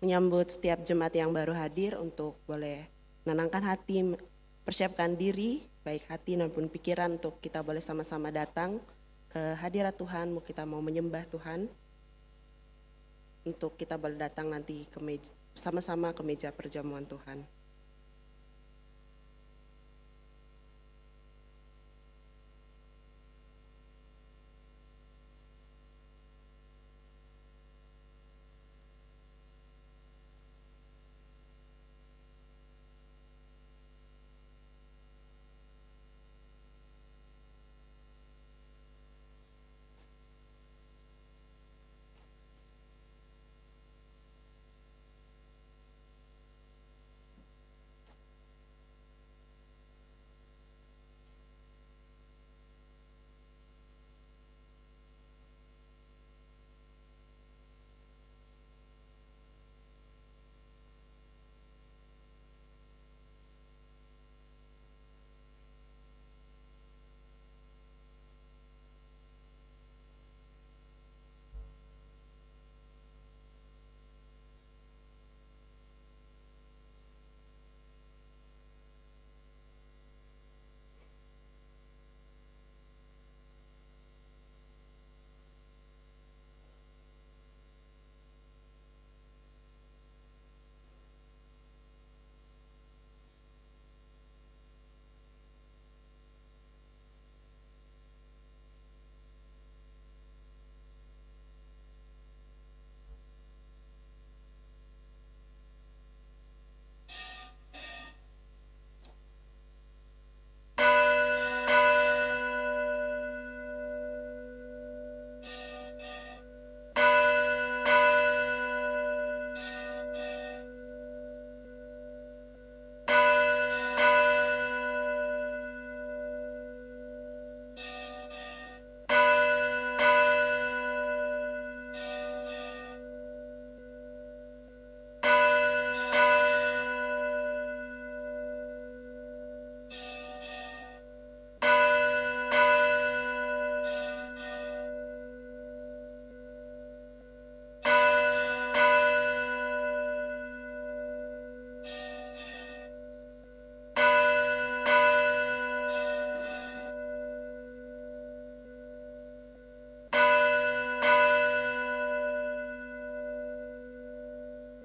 menyambut setiap jemaat yang baru hadir untuk boleh menenangkan hati, persiapkan diri, baik hati maupun pikiran untuk kita boleh sama-sama datang ke hadirat Tuhan, kita mau menyembah Tuhan, untuk kita boleh datang nanti ke sama-sama ke meja perjamuan Tuhan.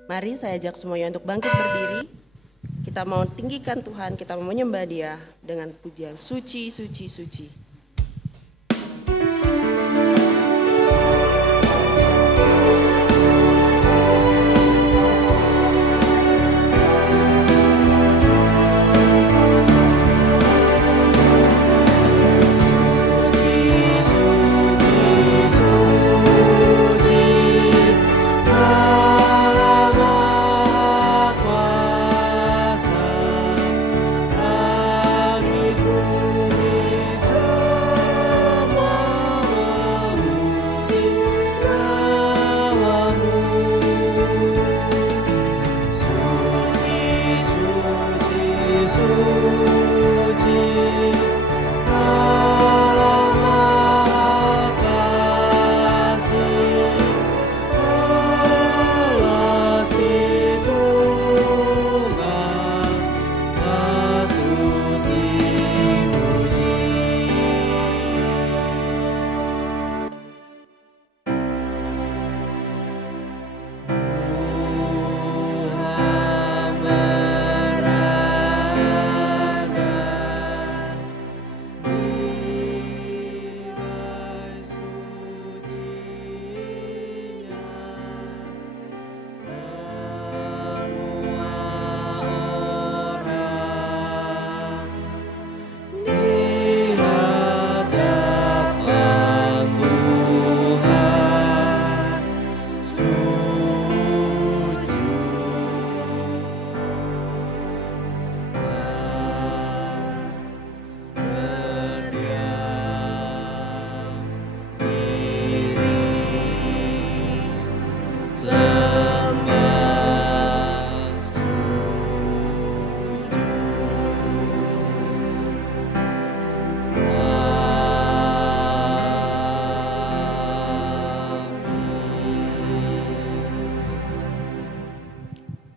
Mari saya ajak semuanya untuk bangkit berdiri. Kita mau tinggikan Tuhan, kita mau menyembah Dia dengan pujian suci, suci, suci. Langit bumi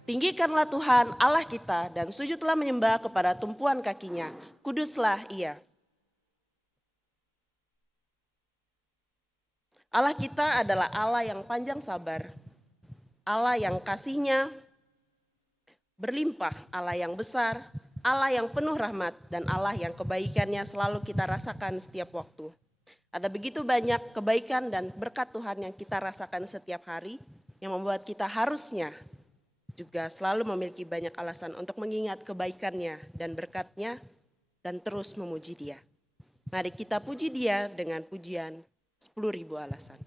Tinggikanlah Tuhan Allah kita dan sujudlah menyembah kepada tumpuan kakinya. Kuduslah Ia. Allah kita adalah Allah yang panjang sabar, Allah yang kasih-Nya berlimpah, Allah yang besar, Allah yang penuh rahmat, dan Allah yang kebaikannya selalu kita rasakan setiap waktu. Ada begitu banyak kebaikan dan berkat Tuhan yang kita rasakan setiap hari, yang membuat kita harusnya juga selalu memiliki banyak alasan untuk mengingat kebaikannya dan berkat-Nya dan terus memuji Dia. Mari kita puji Dia dengan pujian 10.000 alasan.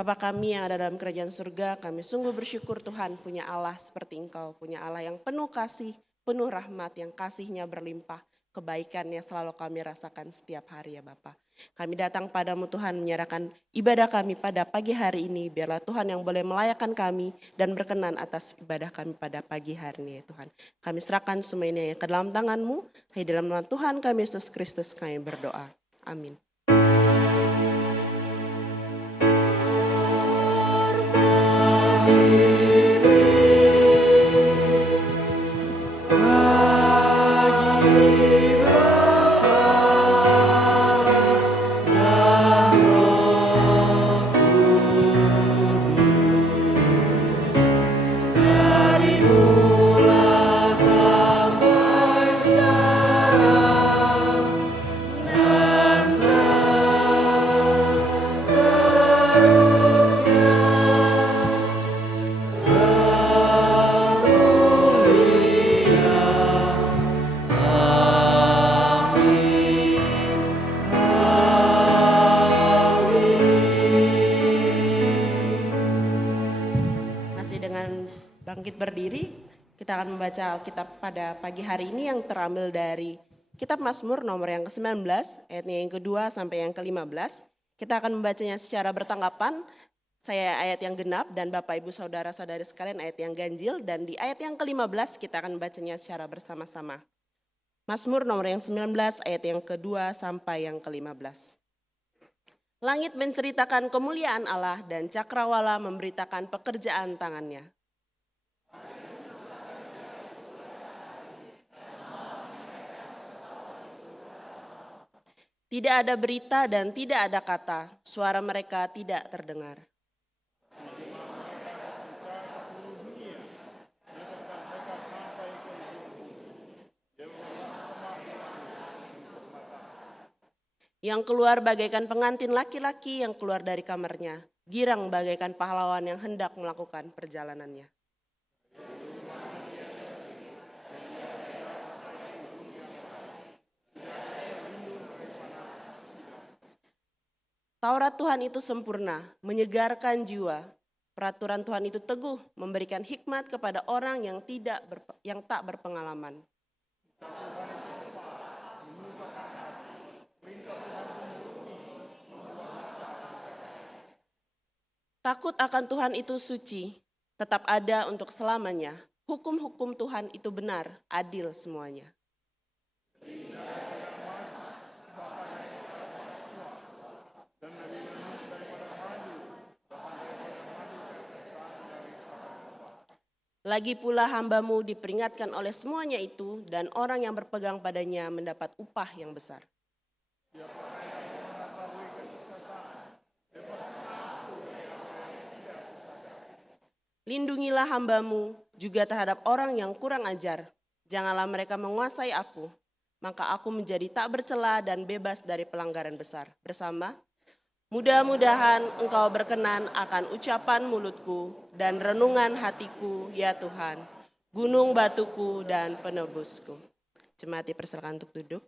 Bapa kami yang ada dalam kerajaan surga, kami sungguh bersyukur Tuhan punya Allah seperti Engkau, punya Allah yang penuh kasih, penuh rahmat, yang kasihnya berlimpah, kebaikannya selalu kami rasakan setiap hari ya Bapa. Kami datang padamu Tuhan menyerahkan ibadah kami pada pagi hari ini, biarlah Tuhan yang boleh melayakkan kami dan berkenan atas ibadah kami pada pagi hari ini ya Tuhan. Kami serahkan semua ini ke dalam tangan-Mu, hai dalam nama Tuhan kami Yesus Kristus kami berdoa. Amin. Bangkit berdiri, kita akan membaca Alkitab pada pagi hari ini yang terambil dari Kitab Mazmur nomor yang ke-19, ayatnya yang kedua sampai yang ke-15. Kita akan membacanya secara bertanggapan, saya ayat yang genap dan Bapak Ibu Saudara-saudari sekalian ayat yang ganjil, dan di ayat yang ke-15 kita akan membacanya secara bersama-sama. Mazmur nomor yang 19, ayat yang kedua sampai yang ke-15. Langit menceritakan kemuliaan Allah dan cakrawala memberitakan pekerjaan tangannya. Tidak ada berita dan tidak ada kata, suara mereka tidak terdengar. Yang keluar bagaikan pengantin laki-laki yang keluar dari kamarnya, girang bagaikan pahlawan yang hendak melakukan perjalanannya. Taurat Tuhan itu sempurna, menyegarkan jiwa. Peraturan Tuhan itu teguh, memberikan hikmat kepada orang yang tak berpengalaman. Takut akan Tuhan itu suci, tetap ada untuk selamanya. Hukum-hukum Tuhan itu benar, adil semuanya. Lagi pula hamba-Mu diperingatkan oleh semuanya itu, dan orang yang berpegang padanya mendapat upah yang besar. Lindungilah hamba-Mu juga terhadap orang yang kurang ajar. Janganlah mereka menguasai aku, maka aku menjadi tak bercela dan bebas dari pelanggaran besar. Bersama, mudah-mudahan Engkau berkenan akan ucapan mulutku dan renungan hatiku, ya Tuhan, gunung batuku dan penebusku. Jemaat dipersilakan untuk duduk.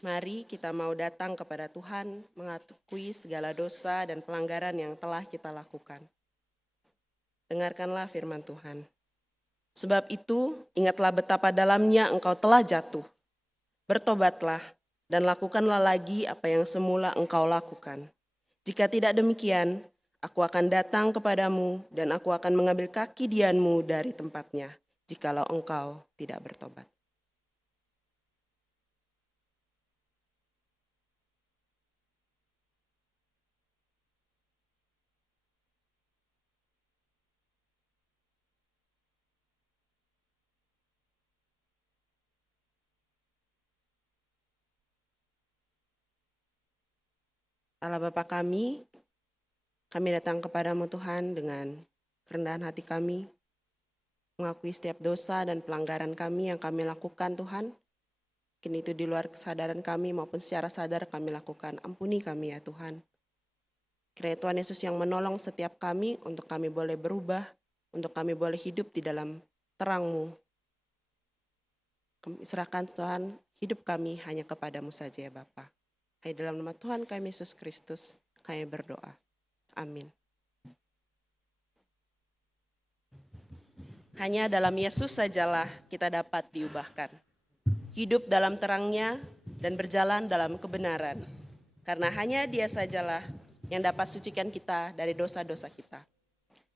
Mari kita mau datang kepada Tuhan, mengakui segala dosa dan pelanggaran yang telah kita lakukan. Dengarkanlah firman Tuhan. Sebab itu, ingatlah betapa dalamnya engkau telah jatuh. Bertobatlah dan lakukanlah lagi apa yang semula engkau lakukan. Jika tidak demikian, aku akan datang kepadamu dan aku akan mengambil kaki dianmu dari tempatnya, jikalau engkau tidak bertobat. Allah Bapa kami datang kepadamu Tuhan dengan kerendahan hati kami, mengakui setiap dosa dan pelanggaran kami yang kami lakukan Tuhan. Mungkin itu di luar kesadaran kami maupun secara sadar kami lakukan. Ampuni kami ya Tuhan. Kiranya Tuhan Yesus yang menolong setiap kami untuk kami boleh berubah, untuk kami boleh hidup di dalam terang-Mu. Kami serahkan Tuhan hidup kami hanya kepadamu saja ya Bapa. Hanya dalam nama Tuhan kami Yesus Kristus kami berdoa. Amin. Hanya dalam Yesus sajalah kita dapat diubahkan. Hidup dalam terangnya dan berjalan dalam kebenaran. Karena hanya Dia sajalah yang dapat sucikan kita dari dosa-dosa kita.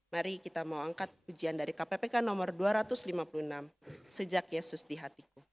Mari kita mau angkat pujian dari KPPK nomor 256, Sejak Yesus di Hatiku.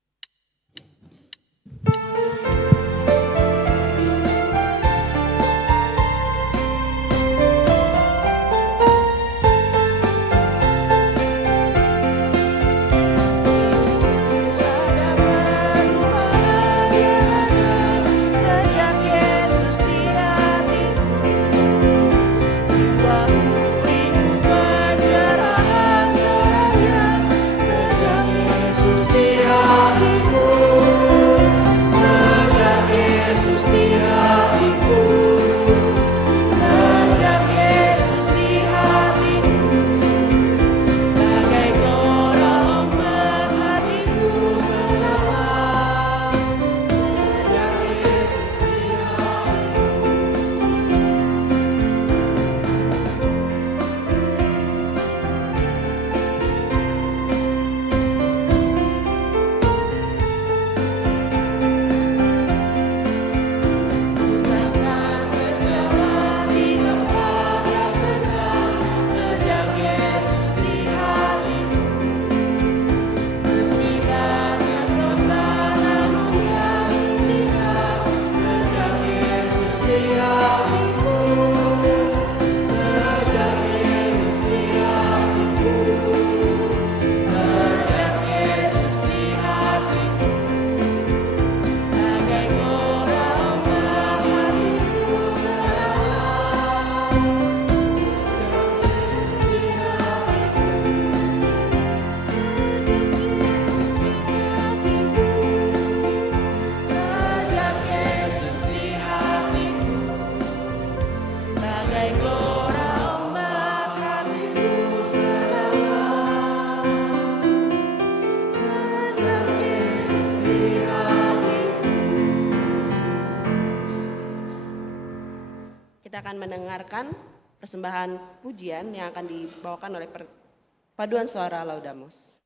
Mendengarkan persembahan pujian yang akan dibawakan oleh Paduan Suara Laudamus.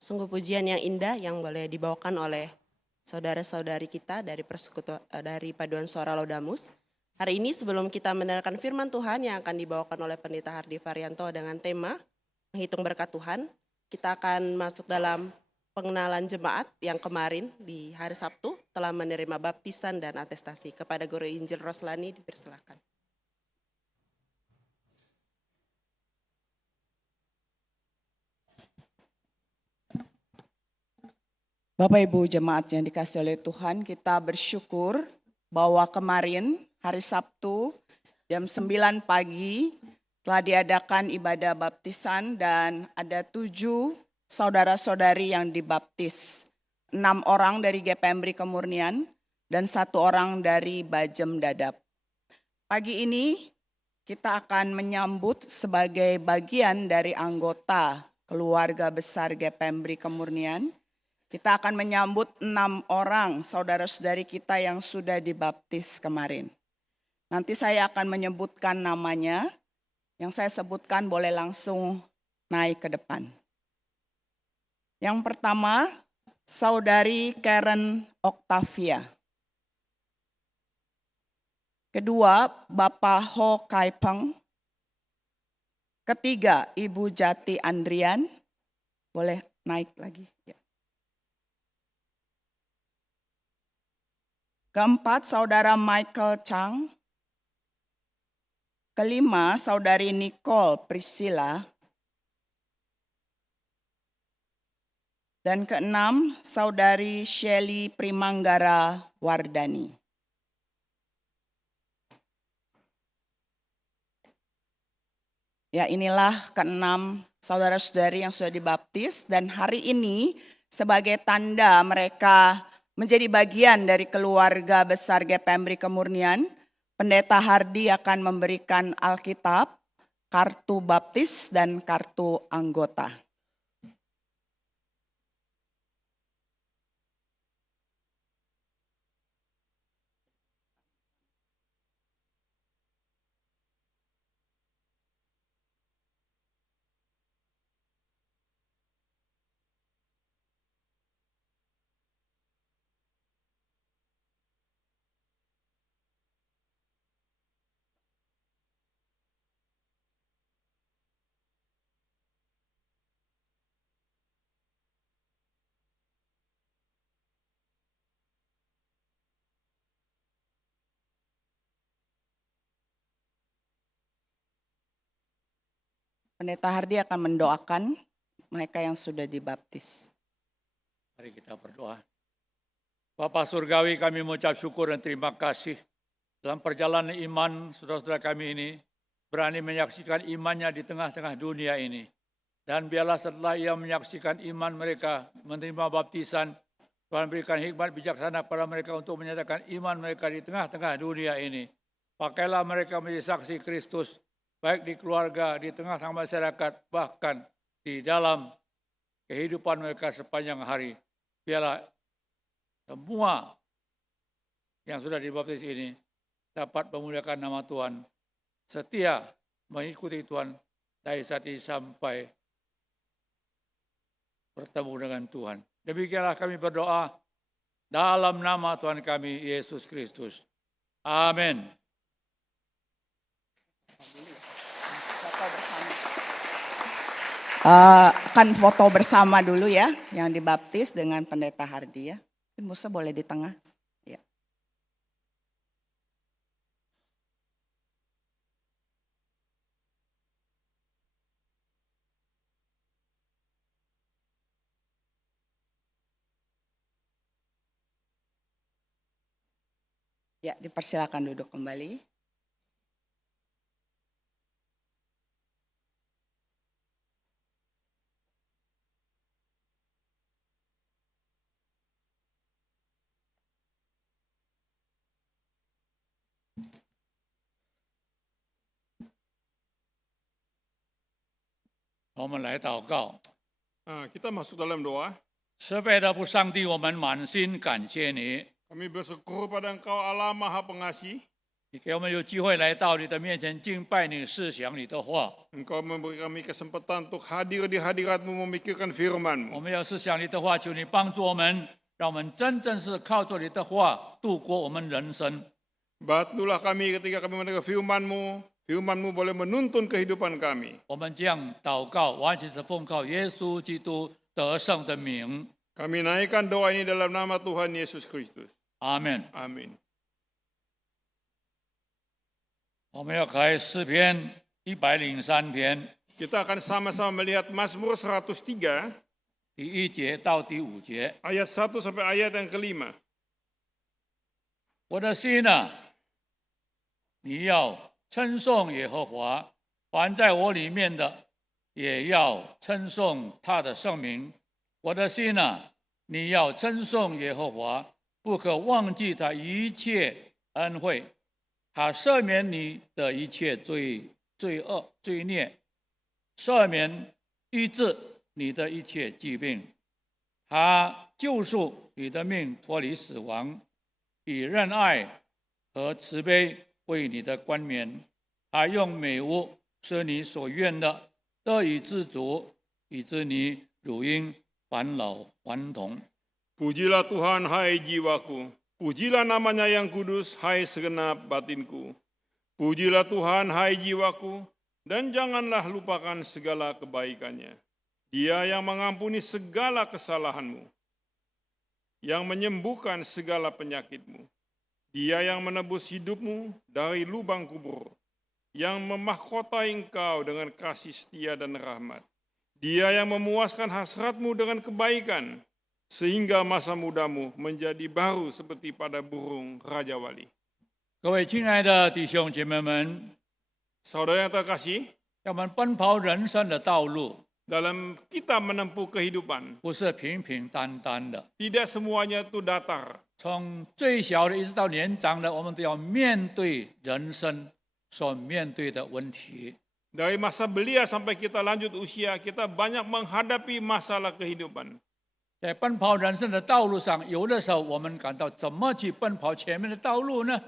Sungguh pujian yang indah yang boleh dibawakan oleh saudara-saudari kita dari Paduan Suara Laudamus. Hari ini sebelum kita mendengarkan firman Tuhan yang akan dibawakan oleh Pendeta Hardi Varianto dengan tema Menghitung Berkat Tuhan, kita akan masuk dalam pengenalan jemaat yang kemarin di hari Sabtu telah menerima baptisan dan atestasi. Kepada Guru Injil Roslani dipersilakan. Bapak Ibu jemaat yang dikasihi oleh Tuhan, kita bersyukur bahwa kemarin hari Sabtu jam 9 pagi telah diadakan ibadah baptisan dan ada 7 saudara-saudari yang dibaptis. 6 orang dari GPMBRI Kemurnian dan 1 orang dari Bajem Dadap. Pagi ini kita akan menyambut sebagai bagian dari anggota keluarga besar GPMBRI Kemurnian. Kita akan menyambut 6 orang saudara-saudari kita yang sudah dibaptis kemarin. Nanti saya akan menyebutkan namanya, yang saya sebutkan boleh langsung naik ke depan. Yang pertama, Saudari Karen Octavia. Kedua, Bapak Ho Kai Peng. Ketiga, Ibu Jati Andrian. Boleh naik lagi. Ya. Keempat, Saudara Michael Chang. Kelima, Saudari Nicole Priscilla. Dan keenam, Saudari Shelly Primanggara Wardani. Ya, inilah keenam saudara-saudari yang sudah dibaptis dan hari ini sebagai tanda mereka menjadi bagian dari keluarga besar GPMBRI Kemurnian, Pendeta Hardi akan memberikan Alkitab, kartu baptis, dan kartu anggota. Pendeta Hardi akan mendoakan mereka yang sudah dibaptis. Mari kita berdoa. Bapa Surgawi, kami mengucap syukur dan terima kasih dalam perjalanan iman saudara-saudara kami ini berani menyaksikan imannya di tengah-tengah dunia ini. Dan biarlah setelah ia menyaksikan iman mereka menerima baptisan, Tuhan berikan hikmat bijaksana pada mereka untuk menyatakan iman mereka di tengah-tengah dunia ini. Pakailah mereka menjadi saksi Kristus, baik di keluarga, di tengah-tengah masyarakat, bahkan di dalam kehidupan mereka sepanjang hari. Biarlah semua yang sudah dibaptis ini dapat memuliakan nama Tuhan, setia mengikuti Tuhan dari saat ini sampai bertemu dengan Tuhan. Demikianlah kami berdoa dalam nama Tuhan kami, Yesus Kristus. Amin. Akan foto bersama dulu ya, yang dibaptis dengan Pendeta Hardi ya. Musa boleh di tengah. Ya. Ya, dipersilakan duduk kembali. Kita masuk dalam doa. 慈悲的父上帝，我们满心感谢你， Kami bersyukur pada Engkau Allah Maha Pengasih. 你给我们有机会来到你的面前敬拜你、思想你的话。 Engkau memberi kami kesempatan untuk hadir di hadirat-Mu memikirkan firman-Mu. 我们要思想你的话，求你帮助我们，让我们真正是靠着你的话度过我们人生。 Bantulah kami ketika kami mendengar firman-Mu, firman-Mu boleh menuntun kehidupan kami. 我们这样祷告，完全是奉靠耶稣基督得胜的名。 Kami naikkan doa ini dalam nama Tuhan Yesus Kristus. 阿门。 Amin. 我们要开诗篇103篇 Kita akan sama-sama melihat Mazmur 103, 第1节到第5节。 ayat 1 sampai ayat yang kelima. 我的心啊，你要称颂耶和华，凡在我里面的，也要称颂他的圣名。我的心啊，你要称颂耶和华，不可忘记他一切恩惠。他赦免你的一切罪恶、罪孽，赦免医治你的一切疾病。他救赎你的命脱离死亡，以仁爱和慈悲为你的冠冕。他用美物使你所愿的得以知足，以致你如鹰返老还童。 Pujilah Tuhan, hai jiwaku. Pujilah namanya yang kudus, hai segenap batinku. Pujilah Tuhan, hai jiwaku, dan janganlah lupakan segala kebaikannya. Dia yang mengampuni segala kesalahanmu, yang menyembuhkan segala penyakitmu. Dia yang menebus hidupmu dari lubang kubur, yang memahkotai engkau dengan kasih setia dan rahmat. Dia yang memuaskan hasratmu dengan kebaikan, sehingga masa mudamu menjadi baru seperti pada burung Raja Wali. 各位亲爱的弟兄姐妹们， Saudara yang terkasih, 让我们奔跑人生的道路， dalam kita menempuh kehidupan, 不是平平淡淡的。 tidak semuanya itu datar. 从最小的一直到年长的，我们都要面对人生所面对的问题。 Dari masa belia sampai kita lanjut usia, kita banyak menghadapi masalah kehidupan. 在奔跑人生的道路上，有的时候我们感到怎么去奔跑前面的道路呢？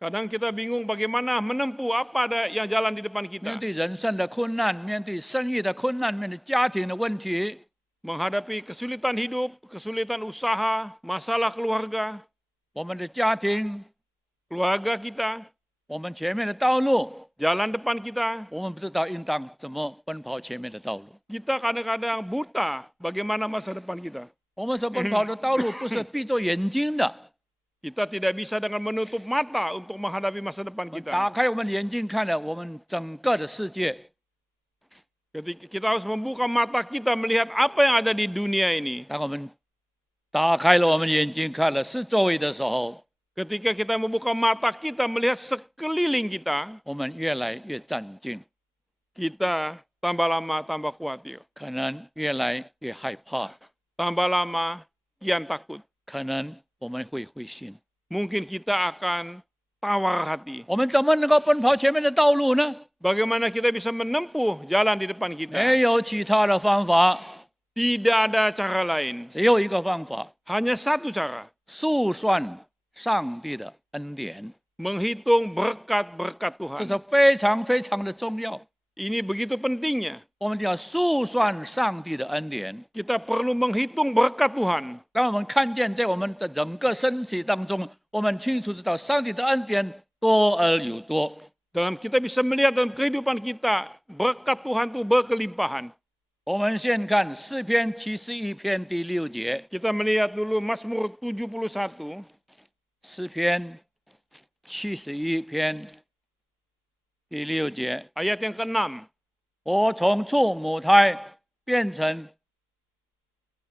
Kadang kita bingung bagaimana menempuh apa ada yang jalan di depan 面 kita. 对人生的困难，面对生意的困难，面对家庭的问题， Menghadapi kesulitan hidup, kesulitan usaha, masalah keluarga, 我们的家庭， keluarga kita, 我们前面的道路， jalan depan kita. 我们不知道应当怎么奔跑前面的道路。 Kita kadang-kadang buta bagaimana masa depan kita. 我们所奔跑的道路不是闭着眼睛的， Kita tidak bisa dengan menutup mata untuk menghadapi masa depan 我们打 kita. 开我们的眼睛，看了我们整个的世界。 Kita harus membuka mata kita melihat apa yang ada di dunia ini. 当我们打开了我们眼睛，看了四周围的时候， Ketika kita membuka mata kita melihat sekeliling kita, 我们越来越战兢， kita tambah lama tambah khawatir. 可能越来越害怕， Tambah lama kian takut. 可能我们会灰心。 Mungkin kita akan tawar hati. 我们怎么能够奔跑前面的道路呢？ Bagaimana kita bisa menempuh jalan di depan kita? 没有其他的方法， Tidak ada cara lain. 只有一个方法： Hanya satu cara. 数算上帝的恩典。 Menghitung berkat-berkat 这 Tuhan. 是非常非常的重要。 Ini begitu pentingnya. 我们要数算上帝的恩典。 Kita perlu menghitung berkat Tuhan. 当我们看见在我们的整个身体当中，我们清楚知道上帝的恩典多而有多。 Dalam kita bisa melihat dalam kehidupan kita, berkat Tuhan itu berkelimpahan. 我们先看诗篇71篇第6节， Kita melihat dulu Mazmur 71, 诗篇71篇第6节， ayat yang ke-6. 我从处母胎变成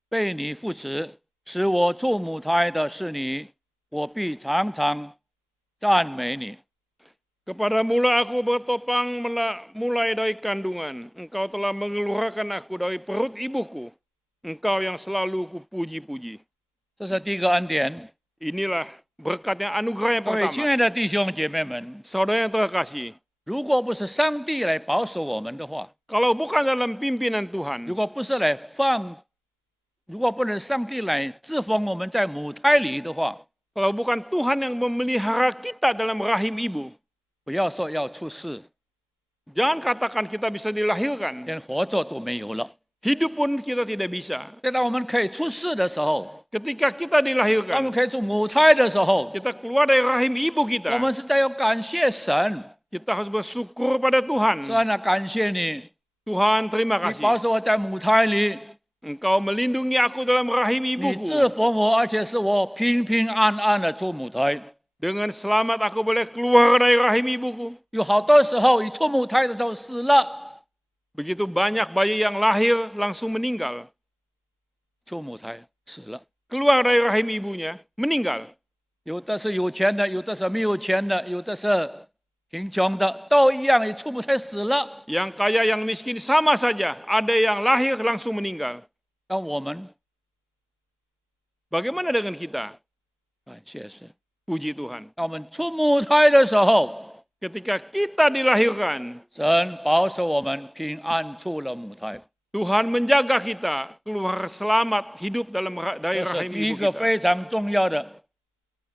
被你扶持，使我处母胎的是你，我必常常赞美你。 Kepada mula aku bertopang mulai dari kandungan. Engkau telah mengeluarkan aku dari perut ibuku. Engkau yang selalu kupuji-puji. 这是第一个恩典。 Inilah berkat yang anugerah yang 各位亲 pertama. 爱的弟兄姐妹们， Saudara yang terkasih, 如果不是上帝来保守我们的话， kalau bukan dalam pimpinan Tuhan, 如果不是来放，如果不能上帝来制封我们在母胎里的话， Kalau bukan Tuhan yang memelihara kita dalam rahim ibu, 不要说要出世， jangan katakan kita bisa dilahirkan. 连活着都没有了。 Hidup pun kita tidak bisa. 当我们可以出世的时候， Ketika kita 当我们 dilahirkan, 可以做母胎的时候， kita keluar dari rahim ibu 我 kita. 们是在要感谢神。 Kita harus bersyukur pada Tuhan. 神啊，感谢你， Tuhan, terima 你 kasih. 保守我在母胎里， Engkau melindungi aku dalam rahim 你 ibuku. 制服我，而且是我平平安安的出母胎。 Dengan selamat aku boleh keluar dari rahim ibuku. 有好多时候，一出母胎的时候死了， Begitu banyak bayi yang lahir langsung meninggal. 出母胎死了。 Keluar dari rahim ibunya, meninggal. 有的是有钱的，有的是没有钱的，有的是贫穷的，都一样，一出母胎死了。 Yang kaya, yang miskin sama saja. Ada yang lahir langsung meninggal. 当我们 Bagaimana dengan kita? 感谢神， Puji Tuhan. 当我们出母胎的时候， Ketika kita dilahirkan, 神保守我们平安出了母胎， Tuhan menjaga kita keluar selamat hidup dari 这是 rahim 第一 ibu 个 kita. 非常重要的，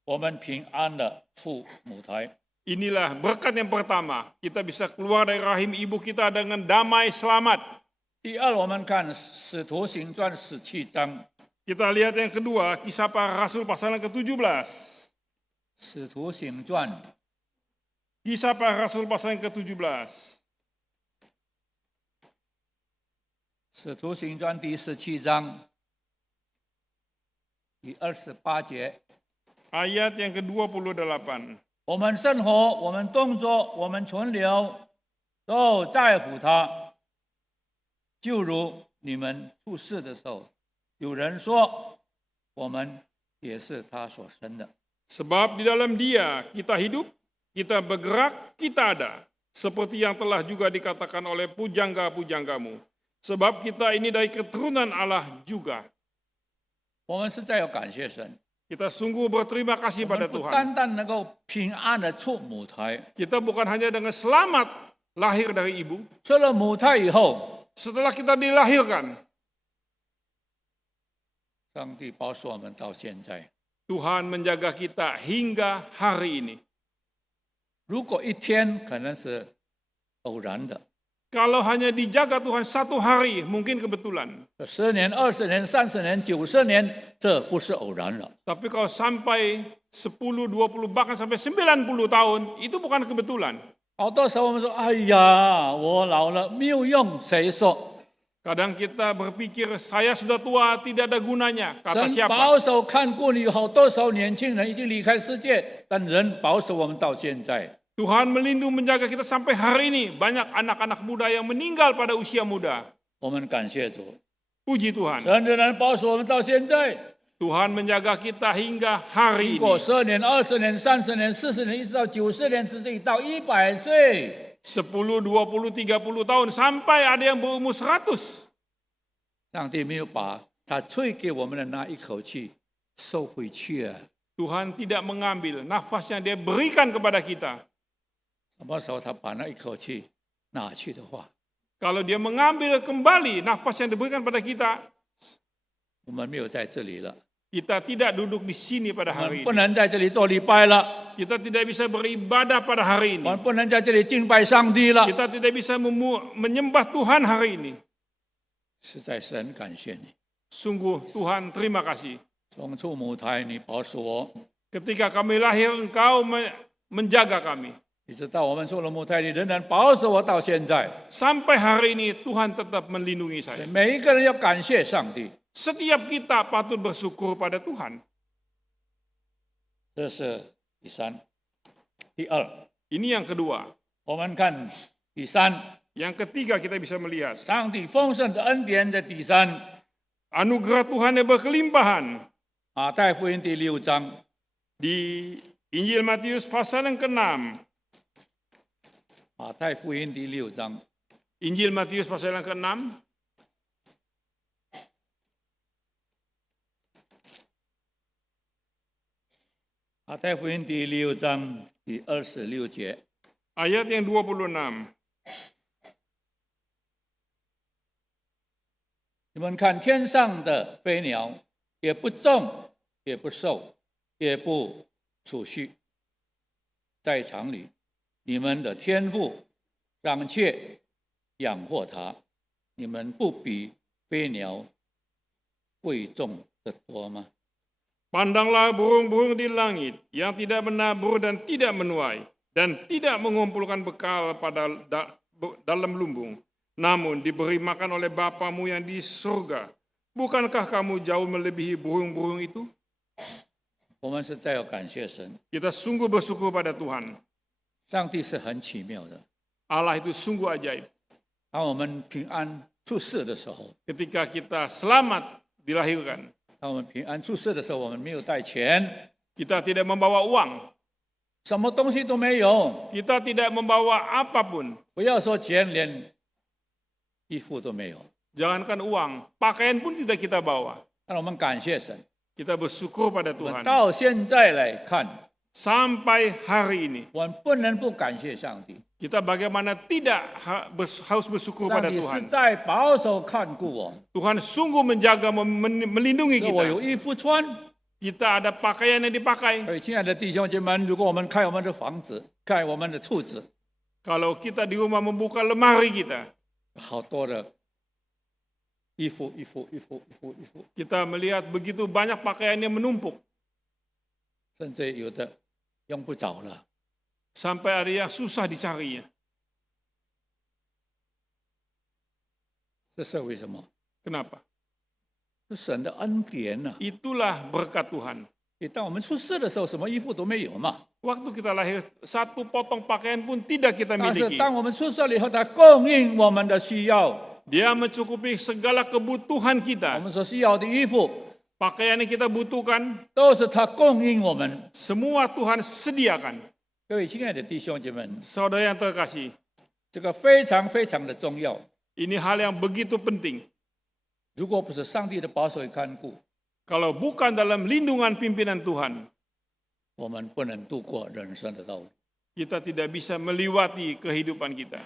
我们平安的出母胎。 Inilah berkat yang pertama. Kita bisa keluar dari rahim ibu kita dengan damai selamat. 第二，我们看《使徒行传》17章， Kita lihat yang kedua, Kisah Para Rasul pasal yang ke-17. 《使徒行传》 Kisah Para Rasul pasal yang ke-17. 《使徒行传》第17章第28节。 Ayat yang ke-28. 我们生活，我们动作，我们存留，都在乎他。就如你们出世的时候，有人说，我们也是他所生的。 Sebab di dalam dia kita hidup, kita bergerak, kita ada. Seperti yang telah juga dikatakan oleh pujangga-pujanggamu. Sebab kita ini dari keturunan Allah juga. 我们实在要感谢神， Kita sungguh berterima kasih 我们 pada 不 Tuhan. 单单能够平安的出母胎， Kita bukan hanya dengan selamat lahir dari ibu. 出了母胎以后， Setelah kita dilahirkan, 上帝保守我们到现在。 Tuhan menjaga kita hingga hari ini. 如果一天可能是偶然的， Kalau hanya dijaga Tuhan satu hari, mungkin kebetulan. 10年、20年、30年、90年，这不是偶然了。 Tapi kalau sampai 10, 20, bahkan sampai 90 tahun, itu bukan kebetulan. 好多时候我们说：“哎呀，我老了没有用。”谁说？ Kadang kita berpikir, saya sudah tua, tidak ada gunanya. Kata 神 siapa? 保守看顾你，好多时候年轻人已经离开世界，但人保守我们到现在。 Tuhan melindungi menjaga kita sampai hari ini. Banyak anak-anak muda yang meninggal pada usia muda. 我们感谢主， Puji Tuhan. 神仍然保守我们到现在。 Tuhan menjaga kita hingga hari 经过 ini. 10年、20年、30年、40年，一直到90年，直至到100岁。 10, 20, 30 tahun. Sampai ada yang berumur 100. 上帝没有把他吹给我们的那一口气收回去啊！ Tuhan tidak mengambil nafas yang dia berikan kepada kita. 什么时候他把那一口气拿去的话， Kalau dia mengambil kembali nafas yang diberikan pada kita, 我们没有在这里了， kita tidak duduk di sini pada 我们 hari 不 ini. 能在这里做礼拜了， Kita tidak bisa beribadah pada hari 我 ini. 们不能在这里敬拜上帝了。 Kita tidak bisa menyembah Tuhan hari ini. 实在神感谢你， Sungguh Tuhan terima kasih. 从出母胎你保守我， Ketika kami lahir, Engkau menjaga kami. 一直到我们出了母胎，你仍然保守我到现在。 Sampai hari ini Tuhan tetap melindungi saya. 每一个人要感谢上帝， Setiap kita patut bersyukur pada Tuhan. 这是第三。第二， Ini yang kedua. 我们看第三， Yang ketiga kita bisa melihat 上帝丰盛的恩典在第三。 anugerah Tuhan yang berkelimpahan. 马太福音第6章， Di Injil Matius pasal yang ke-6. 马太福音第6章， Injil Matius pasal yang ke-6. 马太福音第6章第26节， Ayat yang 26. 你们看天上的飞鸟，也不种，也不收，也不储蓄在场里，你们的天父尚且养活他，你们不比飞鸟贵重得多吗？ Pandanglah burung-burung di langit yang tidak menabur dan tidak menuai dan tidak mengumpulkan bekal dalam lumbung, namun diberi makan oleh Bapamu yang di surga. Bukankah kamu jauh melebihi burung-burung itu? 我们实在要感谢神， Kita sungguh bersyukur pada Tuhan. 上帝是很奇妙的。 Allah itu sungguh ajaib. 当我们平安出世的时候， Ketika kita selamat dilahirkan, 当我们平安出世的时候，我们没有带钱， kita tidak membawa uang, 什么东西都没有。 kita tidak membawa apapun. 不要说钱，连衣服都没有。 Jangankan uang, pakaian pun tidak kita bawa. 但我们感谢神， Kita bersyukur pada 我们 Tuhan. 到现在来看， Sampai hari ini, 我们不能不感谢上帝。 kita bagaimana tidak harus bersyukur 上 pada 帝实 Tuhan. 在保守看顾我， Tuhan sungguh menjaga, melindungi 使我有 kita. 衣服穿。 Kita ada pakaian yang dipakai. 所以，亲爱的弟兄姐妹们，如果我们开我们的房子，开我们的橱子， Kalau kita di rumah membuka lemari kita, 好多的衣服， kita melihat begitu banyak pakaian yang menumpuk. 甚至有的用不着了。 Sampai ada yang susah dicarinya. 这是为什么？ Kenapa? 是神的恩典呐、 Itulah berkat Tuhan. 当我们出世的时候，什么衣服都没有嘛。 Waktu kita lahir, satu potong pakaian pun tidak kita 但是 miliki. 当我们出世了以后，他供应我们的需要， Dia mencukupi segala kebutuhan 我 kita. 们所需要的衣服 Pakaian yang kita butuhkan, 都是他供应我们。 semua Tuhan sediakan. 各位亲爱的弟兄姐妹们， Saudara yang terkasih, 这个非常非常的重要。 ini hal yang begitu penting. 如果不是上帝的保守与看顾， Kalau bukan dalam lindungan pimpinan Tuhan, 我们不能度过人生的道路。 kita tidak bisa melewati kehidupan kita.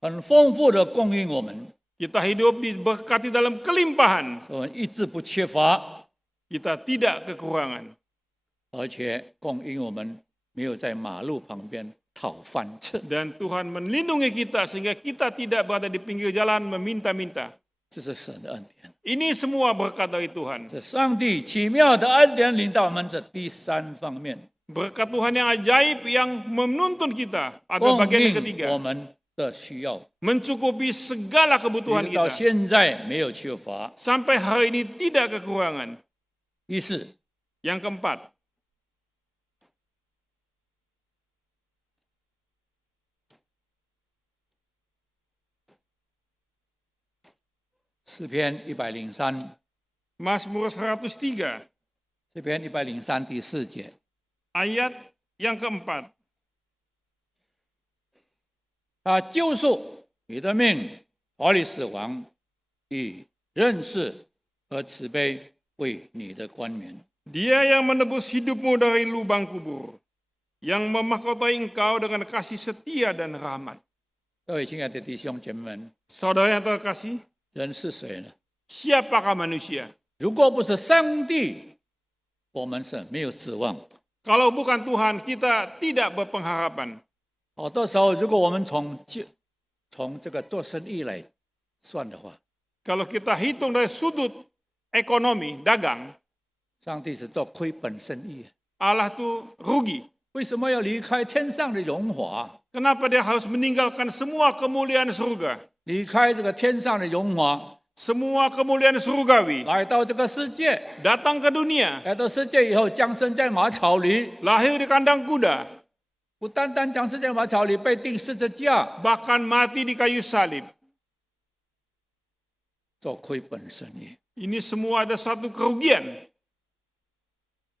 很丰富的供应我们， Kita hidup diberkati dalam kelimpahan. 我们一直不缺乏， Kita tidak kekurangan. 而且供应我们没有在马路旁边讨饭吃。 Dan Tuhan melindungi kita sehingga kita tidak berada di pinggir jalan meminta-minta. 这是神的恩典， Ini semua berkat dari Tuhan. 这上帝奇妙的恩典领导我们这第三方面， Berkat Tuhan yang ajaib yang menuntun kita. Ada 供 bagian yang 应 ketiga. 我们的需要， Mencukupi segala kebutuhan 一直到 kita. 现在没有缺乏。 Sampai hari ini tidak kekurangan. 第四， Yang keempat, 诗篇103， Mazmur 103, 诗篇103第4节， ayat yang keempat. 他救赎你的命，脱离死亡，以认识和慈悲为你的冠冕。 Dia yang menebus hidupmu dari lubang kubur, yang memahkotai engkau dengan kasih setia dan rahmat. 各位亲爱的弟兄姐妹们， Saudara yang terkasih, 人是谁呢？ siapakah manusia? 如果不是上帝，我们是没有指望。 Kalau bukan Tuhan, kita tidak berpengharapan. 好多时候，如果我们从这个做生意来算的话， Kalau kita hitung dari sudut ekonomi, dagang, 上帝是做亏本生意。 Allah itu rugi. 为什么要离开天上的荣华， Kenapa dia harus meninggalkan semua kemuliaan surga? 离开这个天上的荣华， Semua kemuliaan surgawi. 来到这个世界？ Datang ke dunia, 来到世界以后，降生在马槽里， lahir di kandang kuda, 不单单降生在马槽里被钉十字架， bahkan mati di kayu salib. 做亏本生意。 Ini semua ada satu kerugian.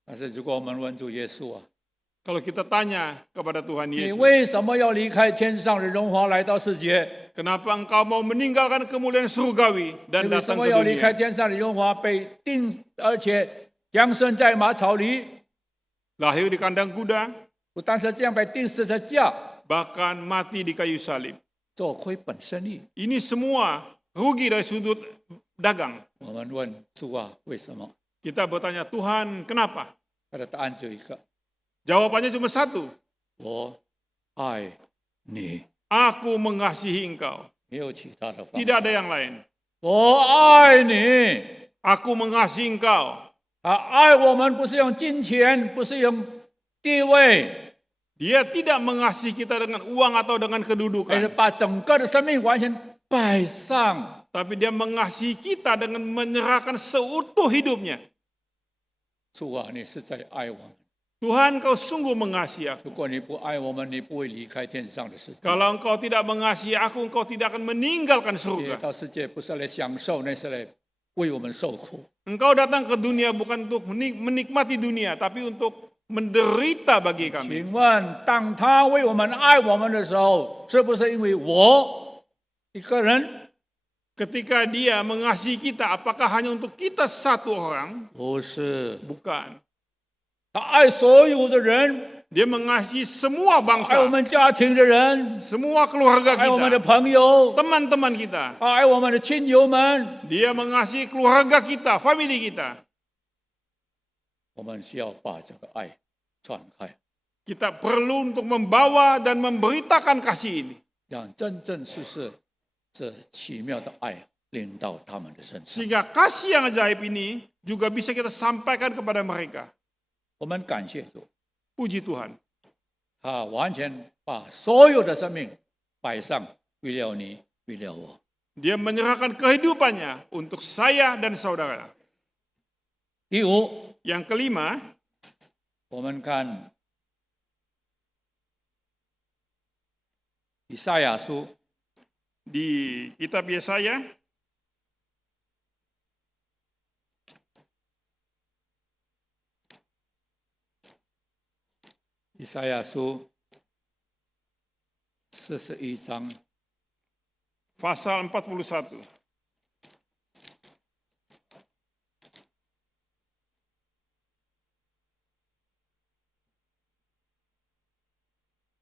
但是如果我们问主耶稣啊， Kalau kita tanya kepada Tuhan 你 Yesus, 为什么要离开天上的荣华来到世界？ kenapa engkau mau meninggalkan kemuliaan surgawi 你 dan 为什 datang 么 ke 要离开 dunia? 天上的荣华被钉，而且降生在马槽里？ Lahir di kandang kuda, 不但是这样被钉十字架， bahkan mati di kayu salib. 做亏本生意。 Ini semua rugi dari sudut dagang. 我们问主啊，为什么？ Kita bertanya, Tuhan, kenapa? 他的答案只有一个： Jawabannya cuma satu. 我爱你， Aku mengasihi engkau. 没有其他的方 Tidak 法。 ada yang lain. 我爱你， Aku mengasihi engkau. 爱我们不是用金钱，不是用地位， Dia tidak mengasihi kita dengan uang atau dengan 而是 kedudukan. 把整个的生命完全摆上。 Tapi dia mengasihi kita dengan menyerahkan seutuh hidupnya. 主啊，你是在爱我们。 Tuhan, kau sungguh mengasihi aku. 如果你不爱我们，你不会离开天上的世界。 Kalau engkau tidak mengasihi aku, engkau tidak akan meninggalkan 你 surga. 到世界不是来享受，那是来为我们受苦。 Engkau datang ke dunia bukan untuk menikmati dunia, tapi untuk menderita bagi kami. 请问，当他为我们爱我们的时候，是不是因为我一个人？ Ketika dia mengasihi kita, apakah hanya untuk kita satu orang? 不是， Bukan. 他爱所有的人， Dia mengasihi semua 爱我 bangsa, 们家庭的人， semua keluarga 爱我们的 kita, 朋友， teman-teman kita. 爱我们的亲友们。 Dia mengasihi keluarga kita, family kita. 我们需要把这个爱传开， Kita perlu untuk membawa dan memberitakan kasih ini. 让真正实这奇妙的爱临到他们的身上。 Sehingga kasih yang ajaib ini juga bisa kita sampaikan kepada mereka. 我们感谢主， Puji Tuhan. 他完全把所有的生命摆上，为了你，为了我。 Dia menyerahkan kehidupannya untuk saya dan saudara. 第五， Yang kelima, 我们看以赛亚书 di kitab Yesaya, 以赛亚书41章 pasal 41.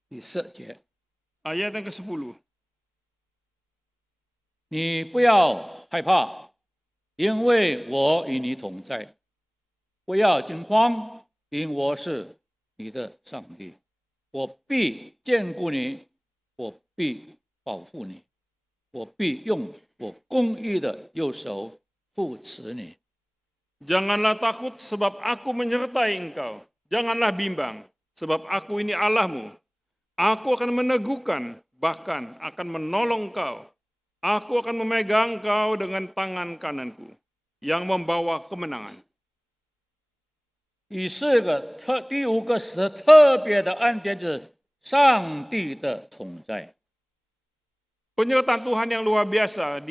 第4节， Ayat yang ke-10. 你不要害怕，因为我与你同在；不要惊慌，因我是你的上帝。我必眷顾你，我必保护你，我必用我公义的右手扶持你。 Janganlah takut sebab aku menyertai engkau. Janganlah bimbang sebab aku ini Allahmu. Aku akan meneguhkan, bahkan akan menolong kau. Aku akan memegang kau dengan tangan kananku yang membawa kemenangan. 第五个是特别的恩典，就是上帝的同在。 Penyertaan Tuhan yang luar biasa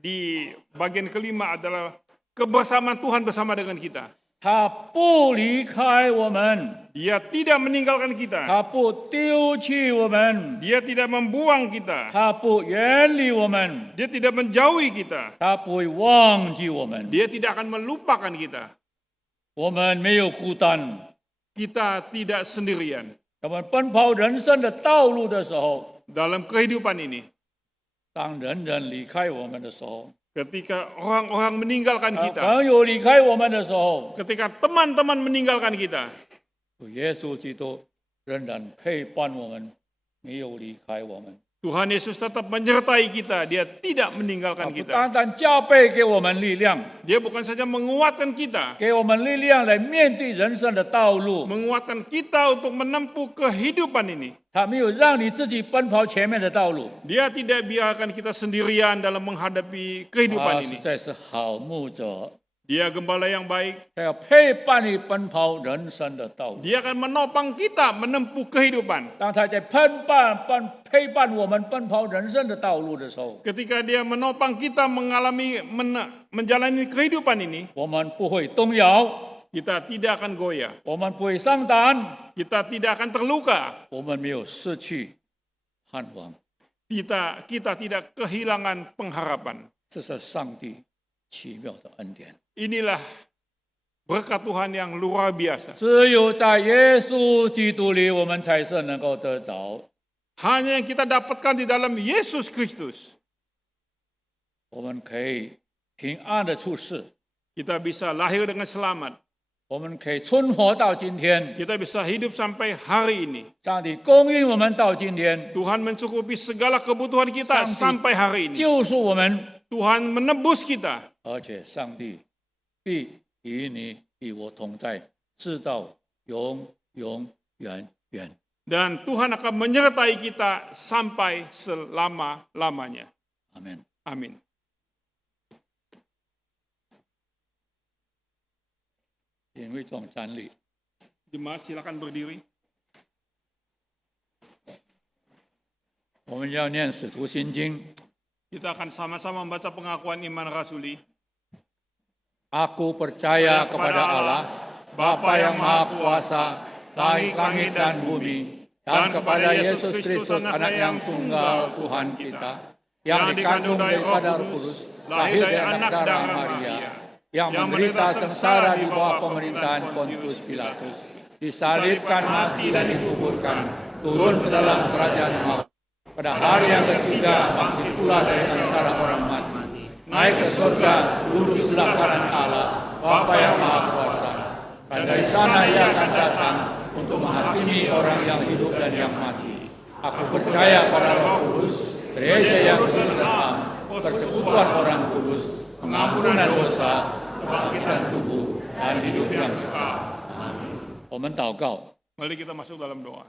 di bagian kelima adalah kebersamaan Tuhan bersama dengan kita. 他不离开我们， Dia tidak meninggalkan kita. 他不丢弃我们， Dia tidak membuang kita. 他不远离我们， Dia tidak menjauhi kita. 他不会忘记我们。 Dia tidak akan melupakan kita. 我们没有孤单。 Kita tidak sendirian 我们奔跑人生的道路的时候， dalam kehidupan ini. 当人人离开我们的时候， Ketika orang-orang meninggalkan 当 kita, 朋友离开我们的时候， ketika teman-teman meninggalkan kita, 耶稣基督仍然陪伴我们，没有离开我们。 Tuhan Yesus tetap menyertai kita. Dia tidak 他 meninggalkan 不 kita. 单单加倍给我们力量， Dia bukan saja menguatkan kita, 给我们力量来面对人生的道路。 menguatkan kita untuk menempuh kehidupan ini. 他没有让你自己奔跑前面的道路。 Dia tidak biarkan kita sendirian dalam menghadapi 他 kehidupan 实 ini. 在是好牧者， Dia gembala yang baik. 他要陪伴你奔跑人生的道路。 Dia akan menopang kita menempuh kehidupan. 当他在陪伴我们奔跑人生的道路的时候， Ketika dia menopang kita menjalani kehidupan ini, 我们不会动摇， kita tidak akan goyah. 我们不会伤胆， Kita tidak akan terluka. 我们没有失去盼望。 Kita tidak kehilangan pengharapan. 这是上帝奇妙的恩典。 Inilah berkat Tuhan yang luar biasa. 只有在耶稣基督里，我们才是能够得着。 Hanya yang kita dapatkan di dalam Yesus Kristus. 我们可以平安的处事， Kita bisa lahir dengan selamat. 我们可以存活到今天， kita bisa hidup sampai hari ini. 上帝供应我们到今天， Tuhan mencukupi segala kebutuhan kita sampai hari ini. 救赎我们， Tuhan menebus kita. 而且上帝必与你与我同在，直到永永远远。 Dan Tuhan akan menyertai kita sampai selama-lamanya. 阿门。 Amin. 因为这种站立， Jemaat silakan berdiri. 我们要念《使徒行经》。 Kita akan sama-sama membaca pengakuan iman rasuli. Aku percaya kepada Allah, Bapa yang Maha Kuasa, langit dan bumi, dan kepada Yesus Kristus, Anak yang tunggal Tuhan kita, yang dikandung daripada Roh Kudus, lahir dari anak darah Maria, yang menderita sengsara di bawah pemerintahan Pontius Pilatus, disalibkan, mati dan dikuburkan, turun ke dalam kerajaan maut. Pada hari yang ketiga bangkit pula dari antara orang mati, naik ke surga, duduk di sebelah kanan Allah, Bapa yang Maha Kuasa. Dan dari sana ia akan datang untuk menghakimi orang yang hidup dan yang mati. Aku percaya pada Roh Kudus, gereja yang kudus dan am, persekutuan orang kudus, pengampunan dosa, kebangkitan tubuh, dan hidup yang kekal. Amin. 我们祷告， Mari kita masuk dalam doa.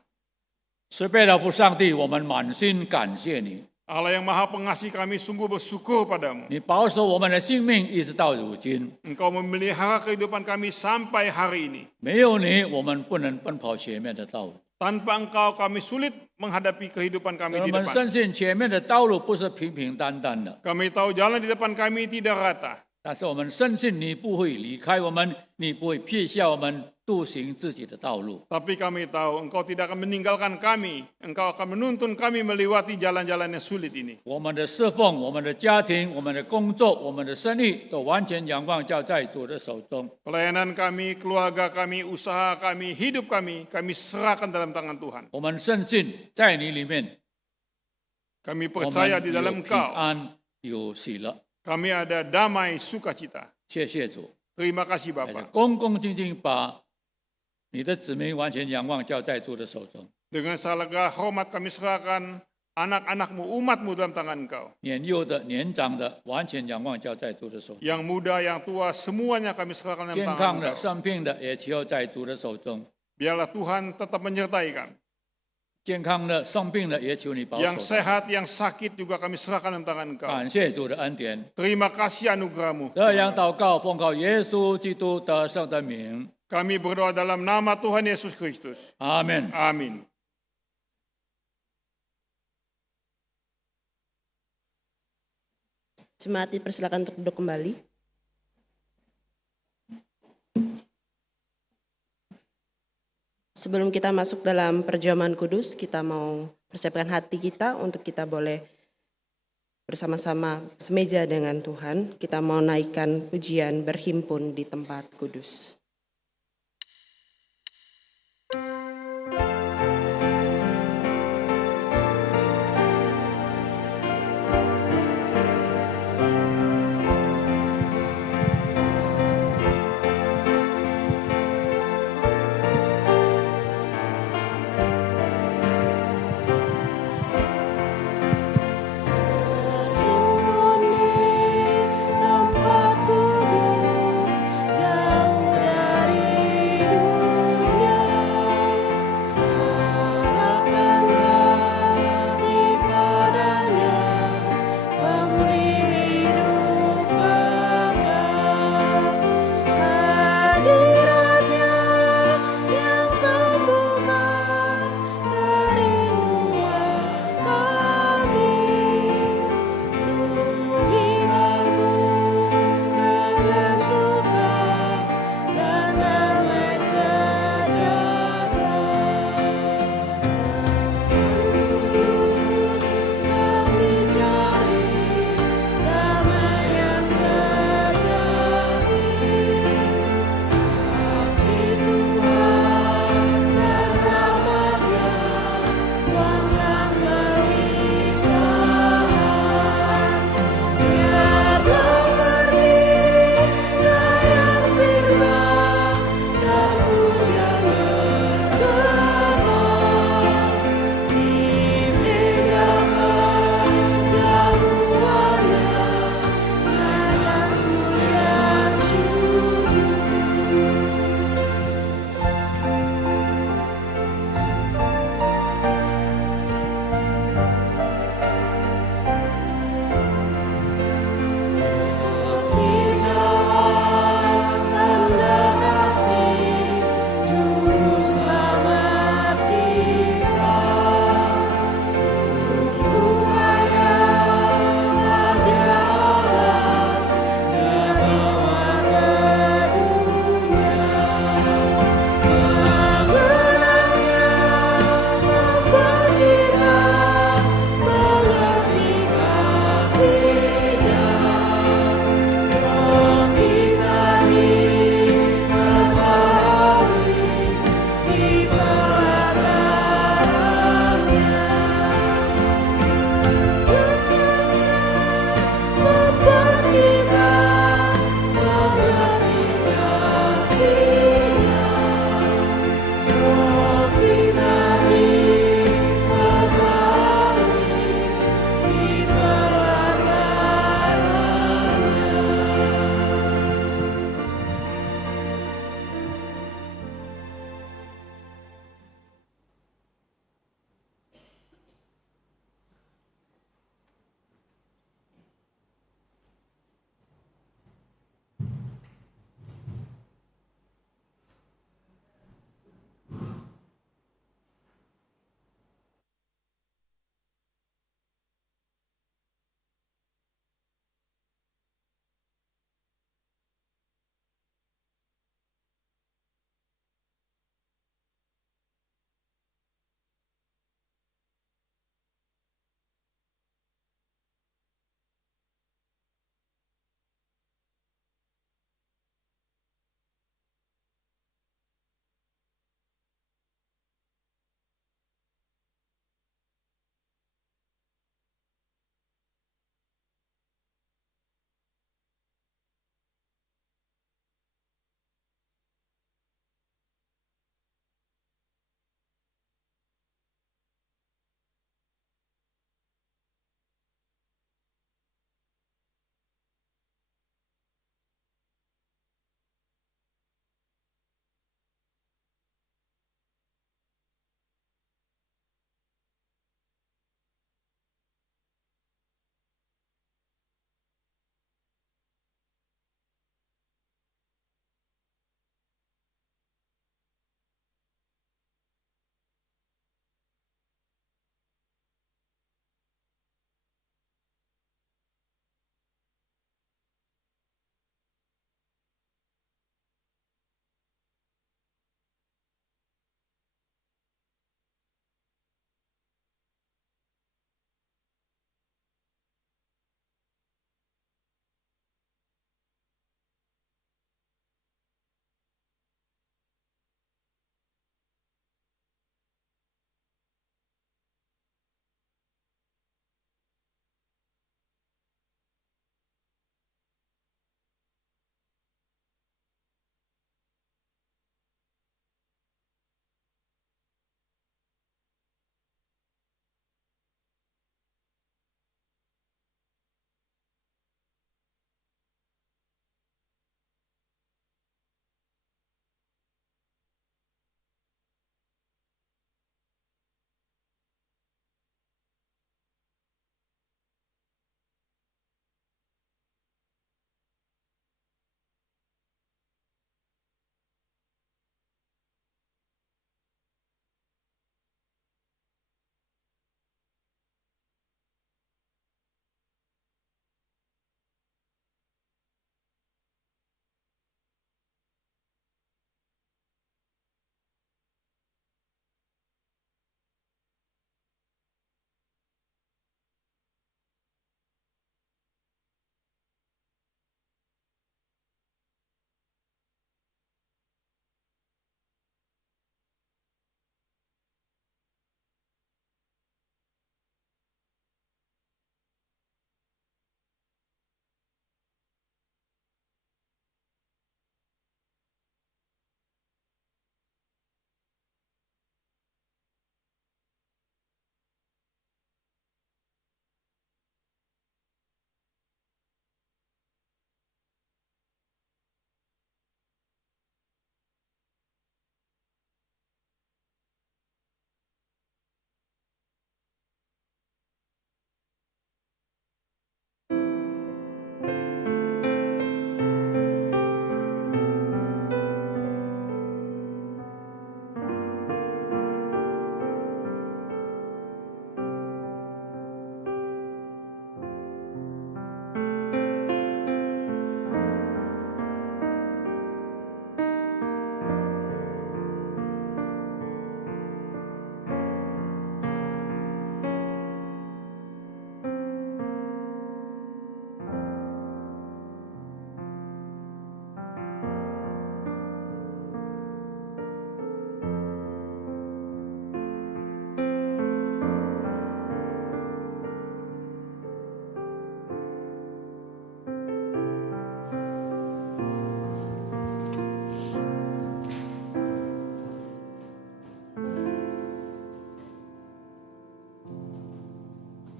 慈悲的父上帝，我们满心感谢你， Allah yang Maha Pengasih, kami sungguh bersyukur padamu. 你保守我们的性命一直到如今。 Engkau memelihara kehidupan kami sampai hari ini. 没有你，我们不能奔跑前面的道路。 Tanpa Engkau kami sulit menghadapi kehidupan kami 我 di 们 depan. 深信前面的道路不是平平淡淡的， Kami tahu jalan di depan kami tidak rata. 但是我们深信你不会离开我们，你不会撇下我们，独行自己的道路。 Tapi kami tahu Engkau tidak akan meninggalkan kami. Engkau akan menuntun kami melewati jalan-jalan yang sulit ini. 我们的侍奉、我们的家庭、我们的工作、我们的生意，都完全仰望交在主的手中。 Pelayanan kami, keluarga kami, usaha kami, hidup kami serahkan dalam tangan Tuhan. 我们深信在你里面， Kami 我们 percaya di 有 dalam 平 Engkau. 安，有喜乐。 Kami ada damai sukacita. 谢谢主， Terima kasih 还是 Bapa. 恭恭敬敬把你的子民完全仰望交在主的手中。 Dengan segala hormat kami serahkan anak-anakmu, umatmu dalam tangan Engkau. 年幼的、年长的，完全仰望交在主的手中。 Yang muda, yang tua, semuanya kami serahkan dalam 健 tangan 康的、 Engkau. 生病的，也求在主的手中。 Biarlah Tuhan tetap menyertai kami. 健康的、生病的，也求你保守 Yang 他。 sehat, yang sakit juga kami serahkan dalam tangan Engkau. 感谢主的恩典， Terima kasih anugerah-Mu. 这样祷告，奉靠耶稣基督得胜的名， Kami berdoa dalam nama Tuhan Yesus Kristus. 阿门。 Amin. Jemaat dipersilakan untuk duduk kembali. Sebelum kita masuk dalam perjamuan kudus, kita mau persiapkan hati kita untuk kita boleh bersama-sama semeja dengan Tuhan. Kita mau naikkan pujian berhimpun di tempat kudus. Tempat kudus jauh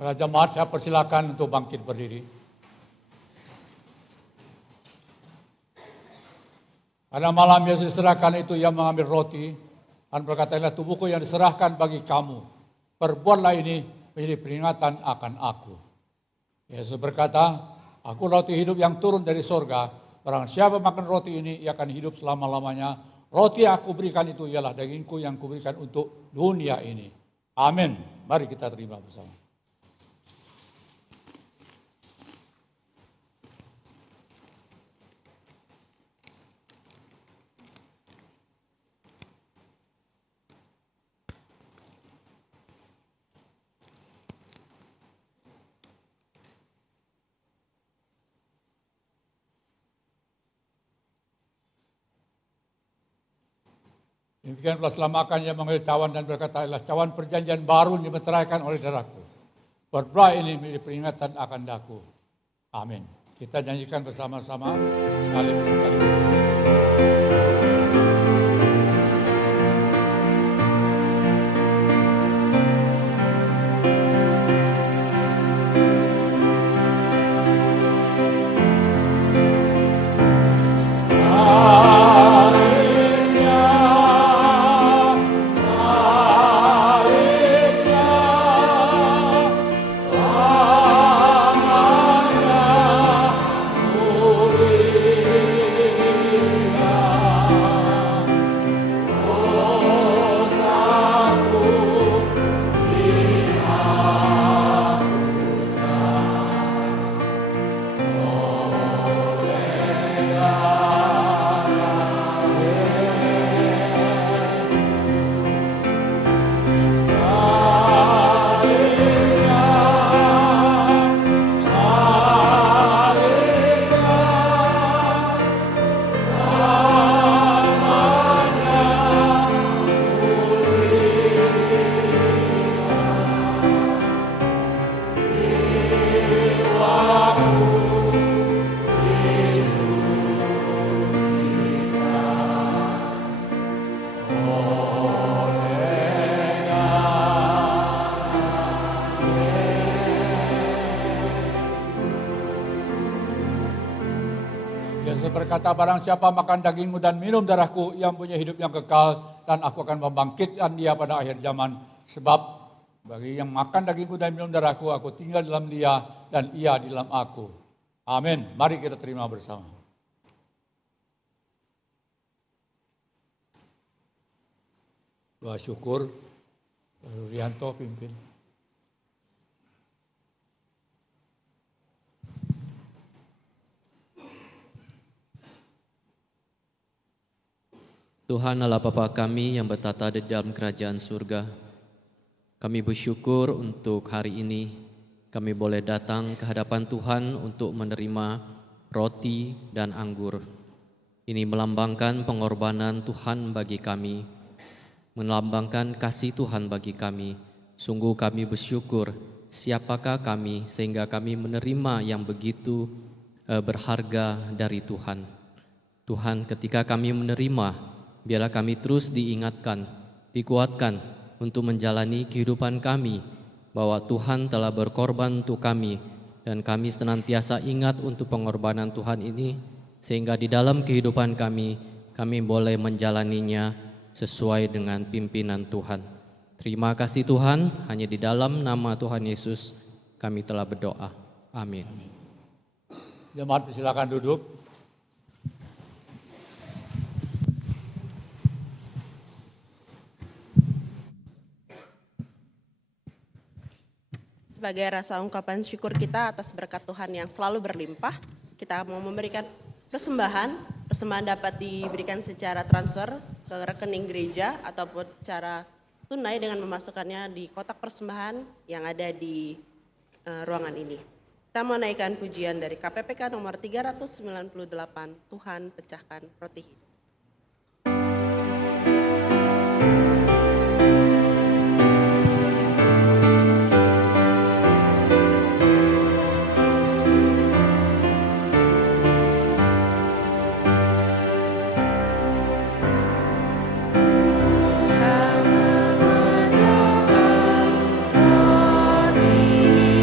Para jemaat saya persilakan untuk bangkit berdiri. Pada malam Yesus diserahkan itu ia mengambil roti dan berkata, inilah tubuhku yang diserahkan bagi kamu. Perbuatlah ini menjadi peringatan akan aku. Yesus berkata, aku roti hidup yang turun dari sorga. Barang siapa makan roti ini, ia akan hidup selama-lamanya. Roti yang aku berikan itu ialah dagingku yang kuberikan untuk dunia ini. Amin. Mari kita terima bersama. Demikian pula setelah makan ia mengambil cawan dan berkata, inilah cawan perjanjian baru yang dimeteraikan oleh darahku. Perbuatlah ini menjadi peringatan akan daku. Amin. Kita janjikan bersama-sama saling bersalim. Berkata, barang siapa makan dagingmu dan minum darahku, yang punya hidup yang kekal, dan aku akan membangkitkan dia pada akhir zaman. Sebab bagi yang makan dagingku dan minum darahku, aku tinggal dalam dia, dan ia di dalam aku. Amin. Mari kita terima bersama. Doa syukur, Rianto pimpin. Tuhan Allah Bapa kami yang bertata di dalam kerajaan surga, kami bersyukur untuk hari ini kami boleh datang ke hadapan Tuhan untuk menerima roti dan anggur. Ini melambangkan pengorbanan Tuhan bagi kami, melambangkan kasih Tuhan bagi kami. Sungguh kami bersyukur siapakah kami sehingga kami menerima yang begitu berharga dari Tuhan. Tuhan, ketika kami menerima, biarlah kami terus diingatkan, dikuatkan untuk menjalani kehidupan kami, bahwa Tuhan telah berkorban untuk kami, dan kami senantiasa ingat untuk pengorbanan Tuhan ini, sehingga di dalam kehidupan kami boleh menjalaninya sesuai dengan pimpinan Tuhan. Terima kasih Tuhan, hanya di dalam nama Tuhan Yesus kami telah berdoa. Amin. Jemaat silakan duduk. Sebagai rasa ungkapan syukur kita atas berkat Tuhan yang selalu berlimpah, kita mau memberikan persembahan. Persembahan dapat diberikan secara transfer ke rekening gereja ataupun secara tunai dengan memasukkannya di kotak persembahan yang ada di ruangan ini. Kita mau naikkan pujian dari KPPK nomor 398, Tuhan pecahkan roti hidup. Tuhan memecahkan roti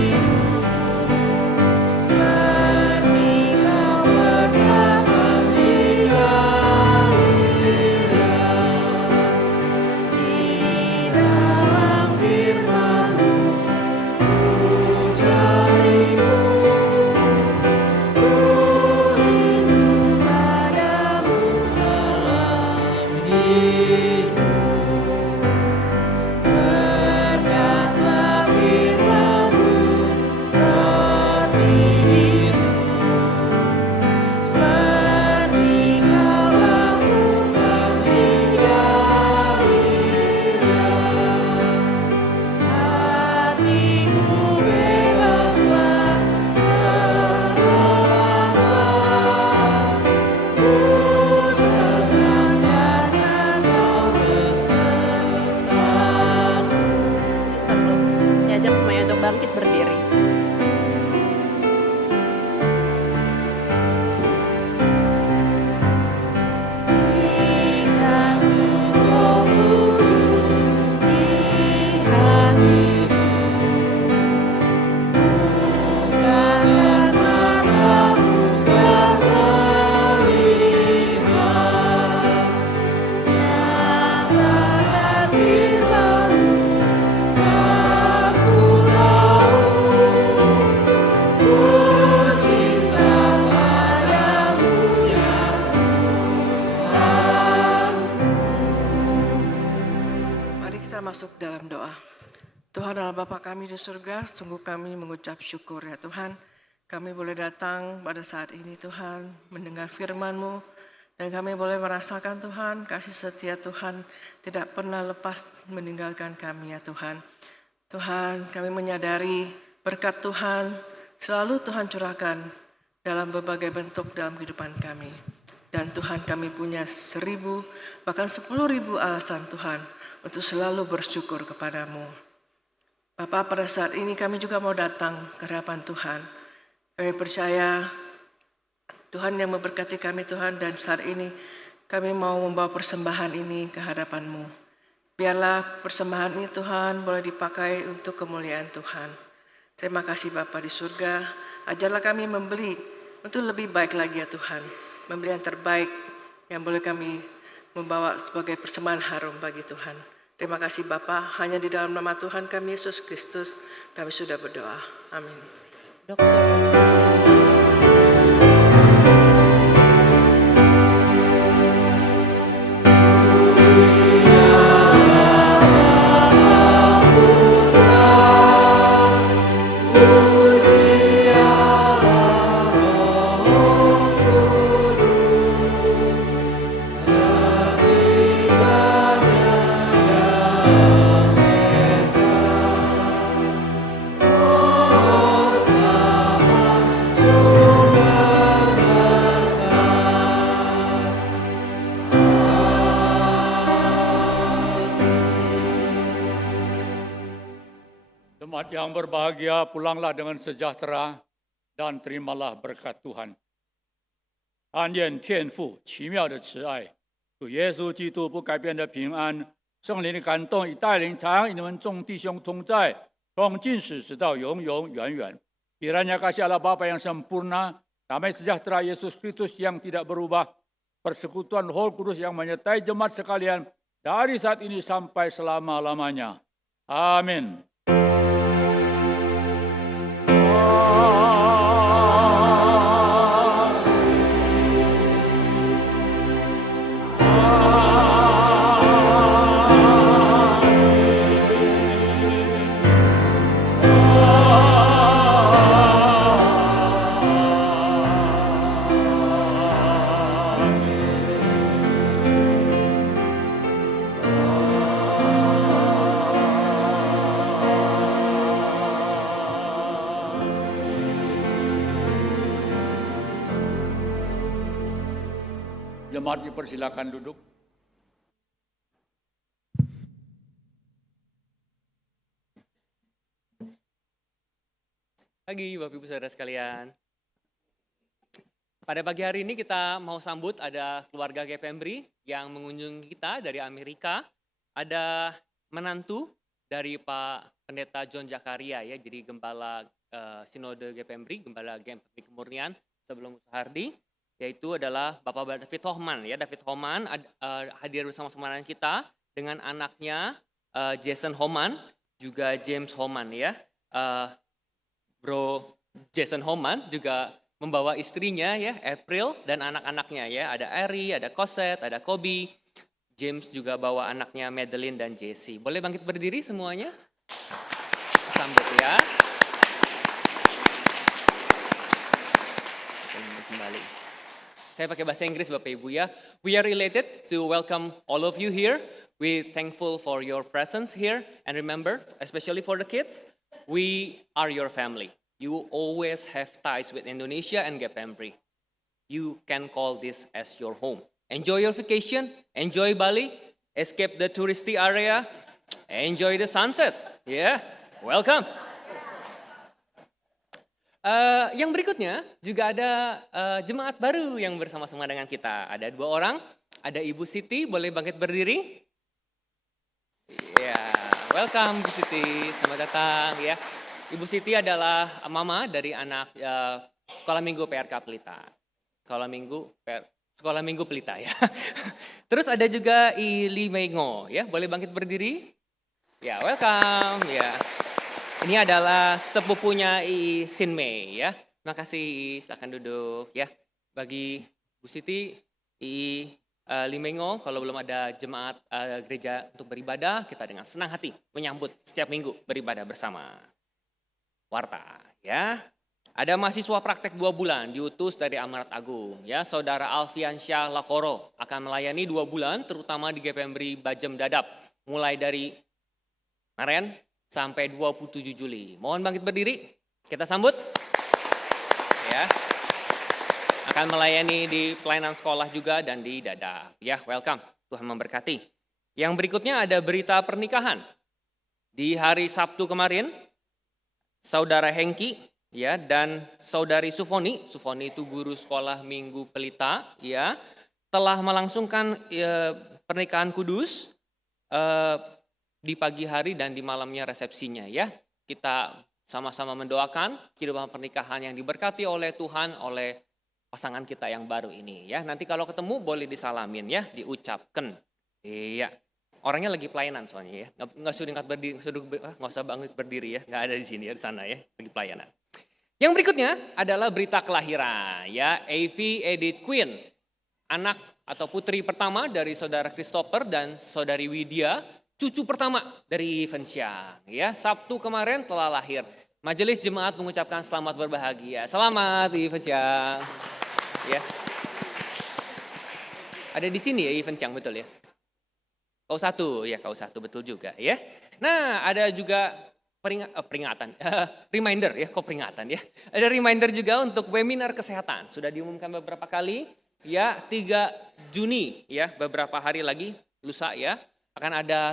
bangkit berdiri. Masuk dalam doa. Tuhan Allah Bapa kami di surga, sungguh kami mengucap syukur ya Tuhan. Kami boleh datang pada saat ini Tuhan, mendengar firman-Mu, dan kami boleh merasakan Tuhan, kasih setia Tuhan tidak pernah lepas meninggalkan kami ya Tuhan. Tuhan, kami menyadari berkat Tuhan selalu Tuhan curahkan dalam berbagai bentuk dalam kehidupan kami. Dan Tuhan, kami punya 1000 bahkan 10.000 alasan Tuhan untuk selalu bersyukur kepadamu. Bapa, pada saat ini kami juga mau datang ke hadapan Tuhan. Kami percaya Tuhan yang memberkati kami Tuhan, dan saat ini kami mau membawa persembahan ini ke hadapan-Mu. Biarlah persembahan ini Tuhan boleh dipakai untuk kemuliaan Tuhan. Terima kasih Bapa di surga, ajarlah kami membeli untuk lebih baik lagi ya Tuhan. Membeli yang terbaik yang boleh kami membawa sebagai persembahan harum bagi Tuhan. Terima kasih Bapa, hanya di dalam nama Tuhan kami Yesus Kristus kami sudah berdoa. Amin. Jemaat yang berbahagia, pulanglah dengan sejahtera dan terimalah berkat Tuhan. 但愿天父奇妙的慈爱，主耶稣基督不改变的平安，圣灵的感动与带领，常与你们众弟兄同在，从今时直到永永远远。Kiranya kasih Allah Bapa yang sempurna, damai sejahtera Yesus Kristus yang tidak berubah, persekutuan Roh Kudus yang menyertai jemaat sekalian dari saat ini sampai selama-lamanya. Amin. Jemaat dipersilakan duduk. Pagi Bapak Ibu Saudara sekalian. Pada pagi hari ini kita mau sambut ada keluarga GPMBRI yang mengunjungi kita dari Amerika. Ada menantu dari Pak Pendeta John Jakaria ya, jadi Gembala Sinode GPMBRI, Gembala GPMBRI Kemurnian sebelum Suhardi, yaitu adalah Bapak David Homan ya. David Homan hadir bersama-sama dengan kita dengan anaknya Jason Homan, juga James Homan ya. Bro Jason Homan juga membawa istrinya ya, April, dan anak-anaknya ya. Ada Ari, ada Cosette, ada Kobe. James juga bawa anaknya Madeline dan Jesse. Boleh bangkit berdiri semuanya? Sambut ya. Kembali. Saya pakai bahasa Inggris Bapak Ibu ya. We are related to welcome all of you here. We thankful for your presence here. And remember, especially for the kids, we are your family. You always have ties with Indonesia and GPMBRI. You can call this as your home. Enjoy your vacation, enjoy Bali, escape the touristy area, enjoy the sunset. Yeah, welcome. Yang berikutnya juga ada jemaat baru yang bersama-sama dengan kita. Ada 2 orang, ada Ibu Siti, boleh bangkit berdiri? Ya, welcome Bu Siti, selamat datang ya. Ibu Siti adalah mama dari anak Sekolah Minggu PRK Pelita. Sekolah Minggu Pelita ya. Terus ada juga Ili Mengo ya, boleh bangkit berdiri? Ya, welcome ya. Ini adalah sepupunya I Sinmei ya. Terima kasih, silakan duduk ya. Bagi Bu Siti, I Limengo, kalau belum ada jemaat gereja untuk beribadah, kita dengan senang hati menyambut setiap minggu beribadah bersama. Warta ya. Ada mahasiswa praktek 2 bulan diutus dari Amanat Agung ya. Saudara Alfiansyah Lakoro akan melayani 2 bulan terutama di GPMBRI Bajem Dadap mulai dari kemarin sampai 27 Juli. Mohon bangkit berdiri, kita sambut. Ya. Akan melayani di pelayanan sekolah juga dan di Dadap. Ya, welcome. Tuhan memberkati. Yang berikutnya ada berita pernikahan. Di hari Sabtu kemarin, Saudara Hengki ya dan Saudari Sufoni itu guru sekolah Minggu Pelita ya, telah melangsungkan pernikahan kudus di pagi hari dan di malamnya resepsinya ya. Kita sama-sama mendoakan kehidupan pernikahan yang diberkati oleh Tuhan, oleh pasangan kita yang baru ini ya. Nanti kalau ketemu boleh disalamin ya, diucapkan. Iya. Orangnya lagi pelayanan soalnya ya. Nggak usah bangkit berdiri ya. Nggak ada di sini ya, di sana ya, lagi pelayanan. Yang berikutnya adalah berita kelahiran ya. Avi Edith Queen, anak atau putri pertama dari Saudara Christopher dan Saudari Widya, cucu pertama dari Fensyang ya. Sabtu kemarin telah lahir. Majelis jemaat mengucapkan selamat berbahagia. Selamat Fensyang. Ya. Ada di sini ya Fensyang, betul ya? Kau satu betul juga ya. Nah, ada juga peringatan, reminder ya, kok peringatan ya. Ada reminder juga untuk webinar kesehatan. Sudah diumumkan beberapa kali ya, 3 Juni ya, beberapa hari lagi lusa ya. Akan ada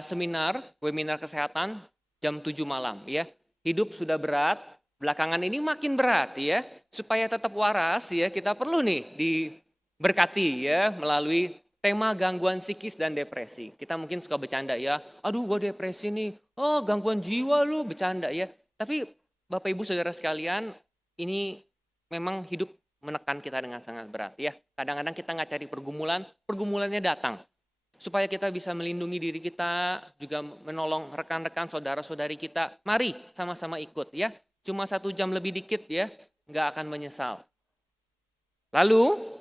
webinar kesehatan jam 7 malam ya. Hidup sudah berat, belakangan ini makin berat ya. Supaya tetap waras ya, kita perlu nih diberkati ya melalui tema gangguan psikis dan depresi. Kita mungkin suka bercanda ya, aduh gue depresi nih, oh gangguan jiwa lu, bercanda ya. Tapi Bapak Ibu Saudara sekalian, ini memang hidup menekan kita dengan sangat berat ya. Kadang-kadang kita nggak cari pergumulannya datang. Supaya kita bisa melindungi diri kita, juga menolong rekan-rekan saudara-saudari kita. Mari sama-sama ikut ya. Cuma 1 jam lebih dikit ya, nggak akan menyesal. Lalu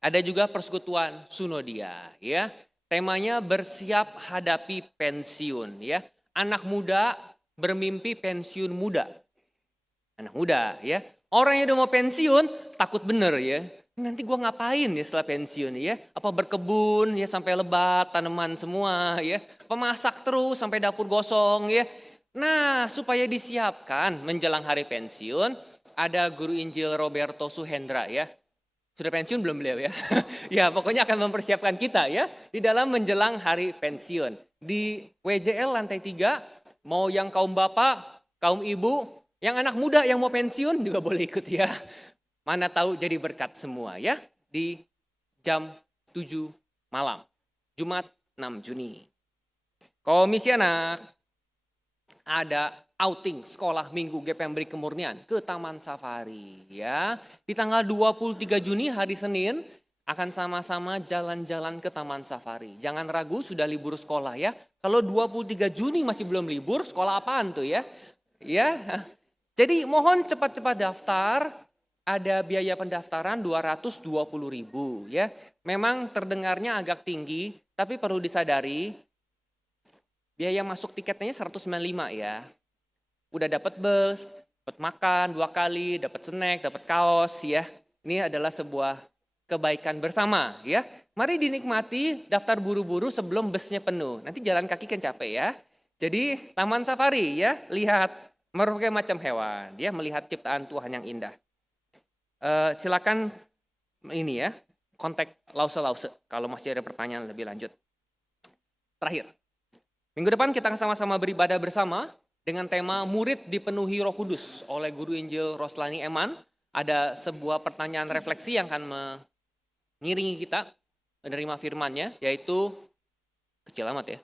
ada juga persekutuan Sunodia ya. Temanya bersiap hadapi pensiun ya. Anak muda bermimpi pensiun muda. Anak muda ya. Orang yang udah mau pensiun takut bener ya. Nanti gue ngapain ya setelah pensiun ya? Apa berkebun ya sampai lebat, tanaman semua ya. Pemasak terus sampai dapur gosong ya. Nah, supaya disiapkan menjelang hari pensiun, ada Guru Injil Roberto Suhendra ya. Sudah pensiun belum beliau ya? Ya, pokoknya akan mempersiapkan kita ya di dalam menjelang hari pensiun. Di WJL lantai 3, mau yang kaum bapak, kaum ibu, yang anak muda yang mau pensiun juga boleh ikut ya. Mana tahu jadi berkat semua ya, di jam 7 malam, Jumat 6 Juni. Komisi Anak, ada outing sekolah minggu GPMBRI Kemurnian ke Taman Safari ya. Di tanggal 23 Juni hari Senin akan sama-sama jalan-jalan ke Taman Safari. Jangan ragu, sudah libur sekolah ya. Kalau 23 Juni masih belum libur, sekolah apaan tuh ya? Ya. Jadi mohon cepat-cepat daftar. Ada biaya pendaftaran 220.000 ya. Memang terdengarnya agak tinggi, tapi perlu disadari biaya masuk tiketnya 195 ya. Udah dapat bus, dapat makan 2 kali, dapat snack, dapat kaos ya. Ini adalah sebuah kebaikan bersama ya. Mari dinikmati, daftar buru-buru sebelum busnya penuh. Nanti jalan kaki kan capek ya. Jadi Taman Safari ya, lihat berbagai macam hewan, dia melihat ciptaan Tuhan yang indah. Silakan ini ya, kontak Lause kalau masih ada pertanyaan lebih lanjut. Terakhir, minggu depan kita sama-sama beribadah bersama dengan tema Murid Dipenuhi Roh Kudus oleh Guru Injil Roslani Eman. Ada sebuah pertanyaan refleksi yang akan mengiringi kita menerima firman-Nya, yaitu kecil amat ya.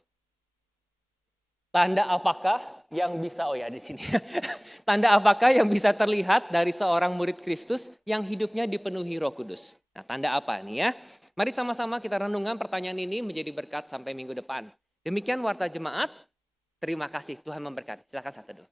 Tanda apakah yang bisa, di sini. Tanda apakah yang bisa terlihat dari seorang murid Kristus yang hidupnya dipenuhi Roh Kudus? Nah, tanda apa nih ya? Mari sama-sama kita renungkan pertanyaan ini menjadi berkat sampai minggu depan. Demikian Warta Jemaat. Terima kasih, Tuhan memberkati. Silakan saat teduh.